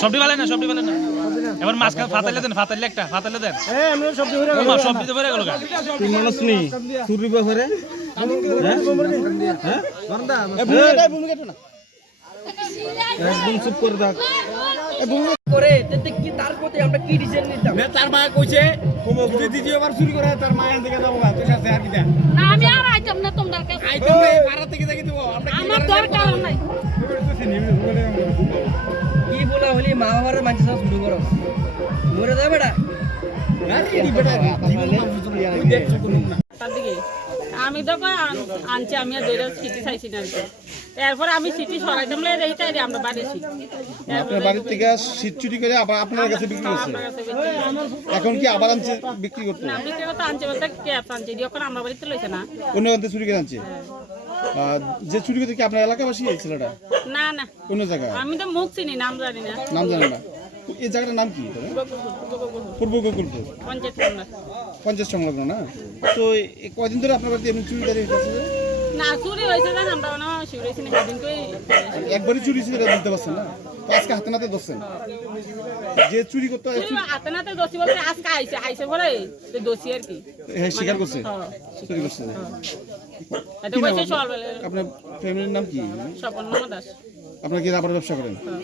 সবটি পালেন না সবটি পালেন না? এবার মাঝখানে ফাতাইলে দেন ফাতাইলে একটা ফাতাইলে দেন। হ্যাঁ আমরা সবজি ভরে সবজি তো গেল তিন মানুষ নেই হ্যাঁ? ভূমিকাটা না। একদম চুপ করে থাক। করে কি তার প্রতি আমরা কি ডিসিশন নিতাম? তার মা কইছে যদি দ্বিতীয়বার চুরি করে তার মায়ের দিকে যাব আর কি না আমি আর আইতাম না তোমার কাছে। পাড়া থেকে দরকার নাই। কি বলা হলি মা বাবার মানুষ সব শুরু করো। মরে যাবে বেটা। আমি তো আনছি আমি আর দুইটা সিটি চাইছি না। এরপরে আমি সিটি সরাইতাম লে এইটাই রে আমরা বাড়িছি আপনার বাড়ির থেকে শীত চুরি করে আবার আপনার কাছে বিক্রি করছে? বিক্রি- এখন কি আবার আনছে বিক্রি করতে? না বিক্রি করতে আনছে বলতে ক্যাব আনছে যখন আমরা বাড়িতে লইছে না। অন্য চুরি করে আনছে? আহ, যে চুরি করতে কি আপনার এলাকাবাসী এই ছেলেটা? না না। কোন জায়গায়? আমি তো মুখ চিনি নাম জানি না। নাম জানি না। এই জায়গাটার নাম কি? পূর্ব গোকুলপুর। পঞ্চায়েত সংলগ্ন না? তো কদিন ধরে আপনার বাড়িতে এমনি চুরি দাঁড়িয়ে হইতেছে? না চুরি হয়েছে না আমরা না চুরি হয়েছে না একবারই চুরি ছিল দিতে পারছেন না? আজকে হাতে নাতে ধরছেন। যে চুরি করতে হয় হাতে নাতে দোষী বলতে আজকে আইছে আইছে পরে তো দোষী আর কি। হ্যাঁ স্বীকার করছে। হ্যাঁ। চুরি করছে। সকালবেলা আপনার ফ্যামিলির নাম কি? স্বপন দাস আপনার কি রাবার ব্যবসা করেন? হ্যাঁ।